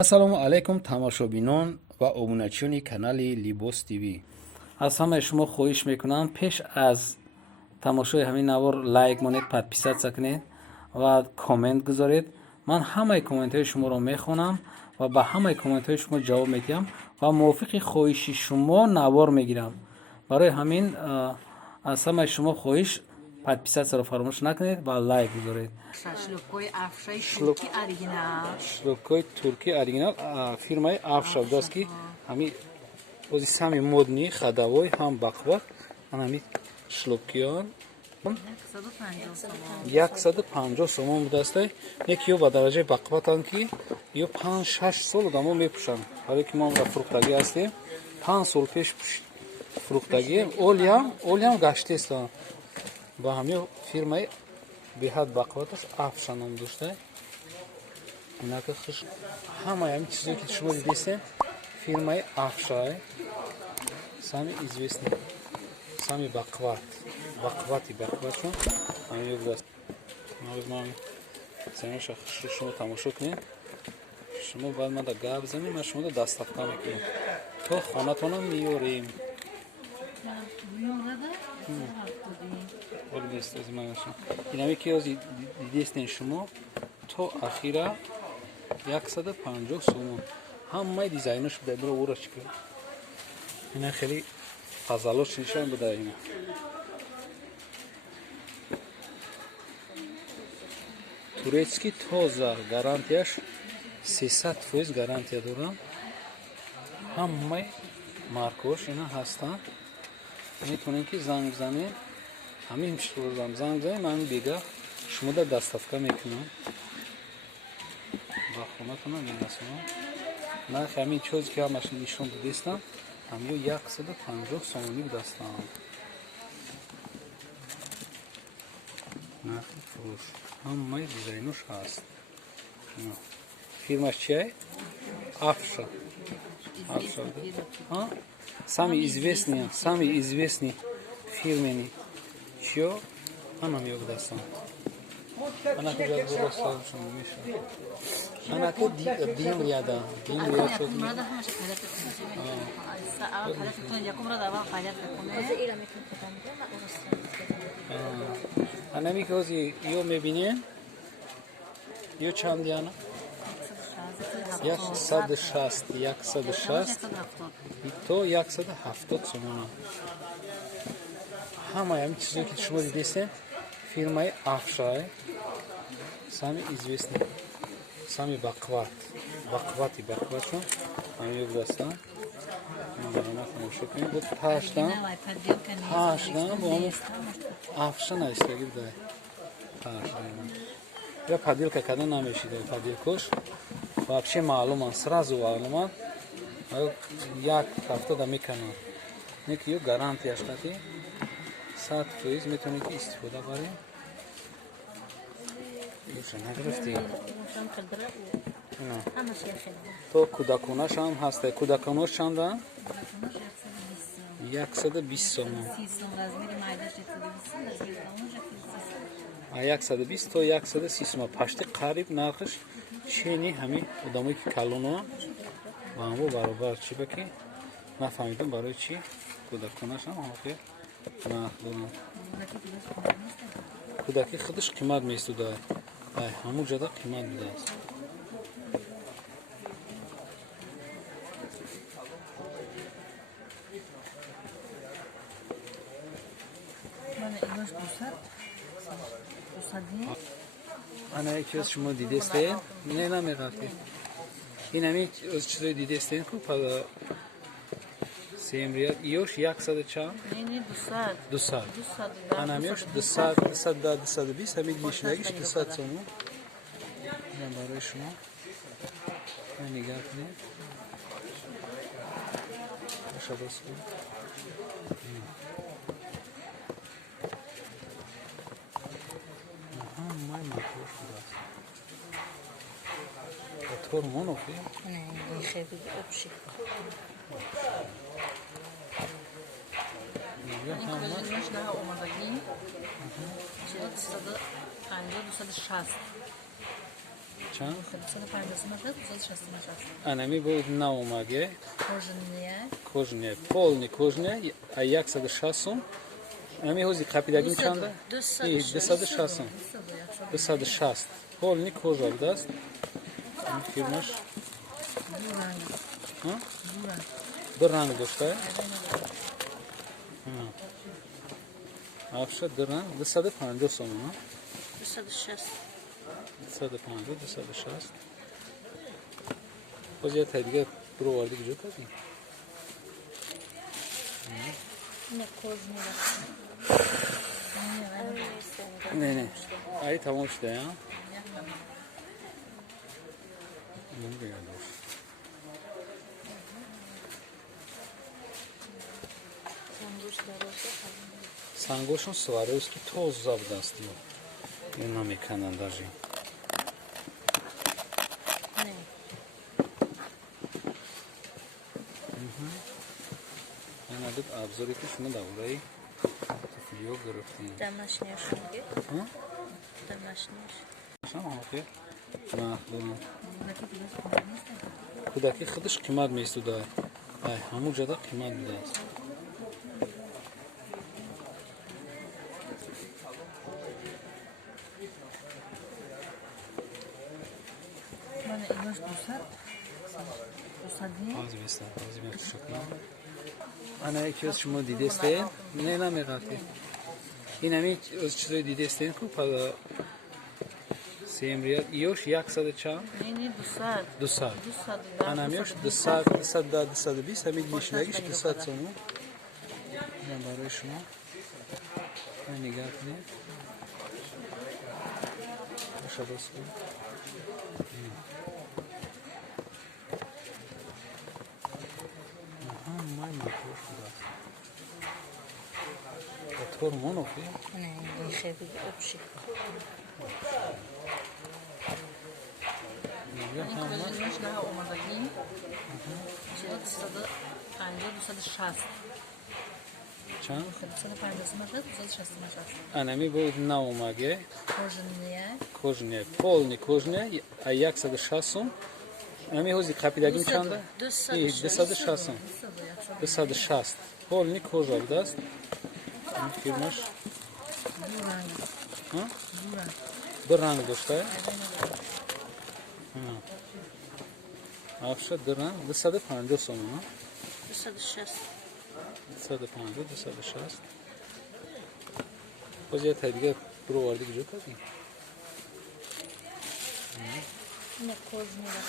ассалому алайкум тамошобинон ва обуначиёни канали Либос ТВ. аз ҳамаи шумо хоҳиш мекунам пеш аз тамошои ҳамин навор лайк монед, подписатсия кунед ва коммент гузоред. ман ҳамаи комментҳои шуморо мехонам ва ба ҳамаи комментҳои шумо ҷавоб медиҳам ва мувофиқи хоҳиши шумо навор мегирам. барои ҳамин аз ҳамаи шумо хоҳиш подписатсияро фаромӯш накунед ва лайк гузоред. шлёпкахои турки оригинал фирмаи афша будаст ки ҳамин бози сами модни хадавой ҳам бақват ҳамин шлёпкиён 150 сомон будастай неки ё ба дараҷаи бақватанд ки ё 5-6 сол одамо мепӯшанд. ҳале ки мо фурӯхтагӣ ҳастем 5 сол пеш фурӯхтагӣ олиам гаштестанд ба ҳамин фирмаи беҳад бақваташ афша ном дошта инака хуш ҳамаи ҳамин чизое ки шумо дидестем фирмаи афша сами известный сами бақвати бақватшон ҳамин ё будаст. ман замиша шумо тамошо кунед. шумо баъд мада гап занем ман шуморо дастафта мекунам то хонатонам миёрем. инаме ки ҳозир дидестен шумо то ахира 150 сомон ҳамаи дизайнош буда бро ура чикар ина хеле фазалош нишон буда. ина турецкий тоза гарантияш 300% гарантия дорам. ҳамаи маркаош ина ҳастанд. метавонем ки занг занем ҳамин шурам занг занем ҳамин бега шумода дастафка мекунам ба хонатонам мерасонам. нархи ҳамин чозе ки ҳамаш нишон дидестам ҳамиё 150 сомонӣ будастанд. нархи фурӯш ҳамаи дизайнош ҳаст. фирмаш чиай? Афша. Самый известный фирменный чё? Она мне выдастся. Она тоже выросла, что мы мешаем. Она как дим ряда. Она мне кози ё мебине, ё чандиана. 160 то 170 сомон. ҳамаи ҳамин чизое ки шумо дидестем фирмаи афша сами известный сами бақвати бақватшон ҳамин ё будастанд. барома тамошо кунед бо таштан бо ҳамин афша навистагӣ будай я падилка кардан намешида падилкош вообще маълуман сразу маълуман як ҳафтада меканам неки ё гарантияш қати 100% метавонед ки истифода барем. то кӯдаконаш ҳам ҳаста. кӯдаконош чанданд? 120 сомон. 120 то 130 сомон пашти қариб нархаш чени ҳамин одамое ки калоноам ба ҳамо баробар чи ба ки нафаҳмидам барои чи кӯдаконашам охир нарх дорам. кӯдаки худаш қимат месуда ҳамун ҷода қимат будааст. ана яке аз шумо дидестем не намеқафте ин ҳамин чизои дидестем ку семрияд иёш 100 чанд 200 анамиёш 220 ҳамин мешинагиш 200 сомон. ин барои шумо нигоҳ кунед. Гормонов? Не, хеви общий. چند؟ 150 метров, 260 метров. انمی بود نومگه Кожаные. کجنه полный کجنه 160 انمی هوزی قپیدگی چنده؟ 260 260 полный کجا بود است؟ این فیلمش دو رنگ داشته؟ افشه دو رنگ 250 سومون 260. 250 260 باز یه تا دیگه برو واردی کجا کردی؟ Не кожаные. نه نه ای تمام شده ها؟ نمیگردش سنگوشون سوارویسکی توز زبده است این نمیکنن داشتی Не. این عدد ابزاری که شما دورایی ویدیو گرفتیم Домашние шлёпки. Домашние. شما آخه مخدوم کودکی خودش قیمت میستوده همون جدا قیمت میده است Bana ilaç bulsak. Bulsak değil. بازی میکنم انا یکی از شما دیده استین نه نمیگفتی این همی از چیزای دیده استین کو پا سیم ریال ایوش 100 چند Не, 200. 200 200. انا همیش 200 220 همین میشنگیش 200 سومون من برای شما من نگاه کنید باشه باز کنید مای مطور شده طور مونوفی نه این خیلی ابشی این کلونش نه اومدگی 250 260 چند؟ 250 метров, 260 метров. انمی بود نومگه Кожаные. کجنه полный کجنه 160 انمی هوزی قپیدگی چنده؟ 260 260 полный کجا بود است؟ این فیلمش دو رنگ داشته؟ افشه دو رنگ 250 سومون 260. 250 260 باز یه تا دیگه برو واردی کجا کردی؟ Не кожаные.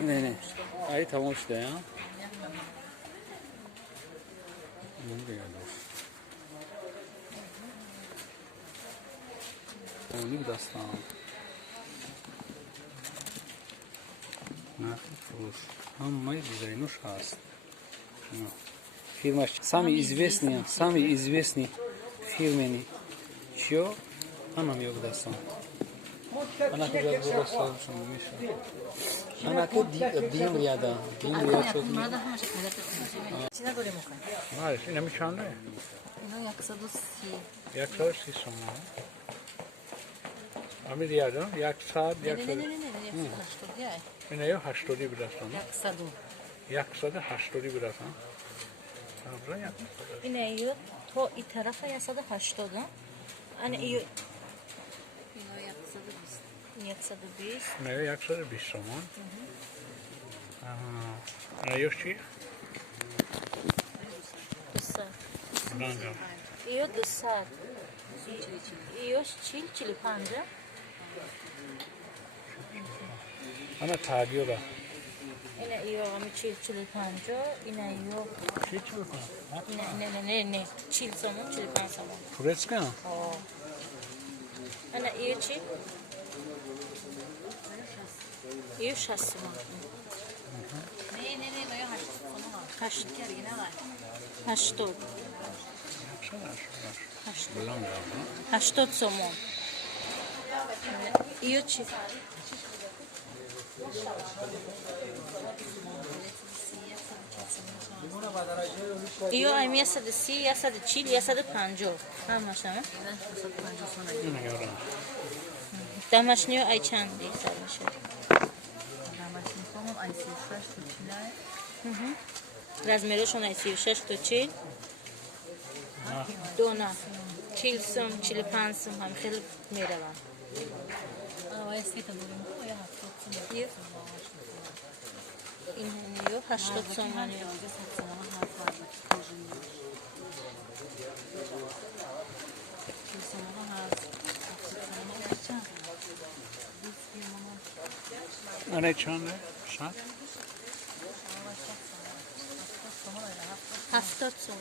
نه نه ای تمام شده ها؟ نمیگردش اونی دستان نرخ فروش همه دیزاینوش هست фирмаш самый известный фирменный чё она мне выдаст она тоже выросла шум миша она ко дим ряда что Надо хамашек медати. Чина доли мукай. знаешь и нам чанде Ино 130. як шош шумо амир яда як сад як Не, что делай? اینا یا 80 بدستان 100. 180 بدستان آره این ایو تو این طرف 180 انا ایو اینا 120 نه 120 تومان ایو چی 200 رنگا ایو 200 ایوش 40 انا تاگیودا این ایو هم 40 این ایو چی بکنم نه 40 سومون 45 سومون تورецкие انا ایو چی ایو 60 سومون نه 80 80 سومون ایو چی ایو هم 130 140 150 هم باشه اینا یارم دمشنی ای چندی سر میشه؟ دمشنی سومم ای 36 تو چیله. رزمیرشون ای 36 تو چیل؟ دونا 40 سوم 45 سوم هم خیلی میرون. آه سی تا بریم تو یا 70 سوم. این هنیو 80 سوم هنیو. آره چنده؟ 60 70 سوم.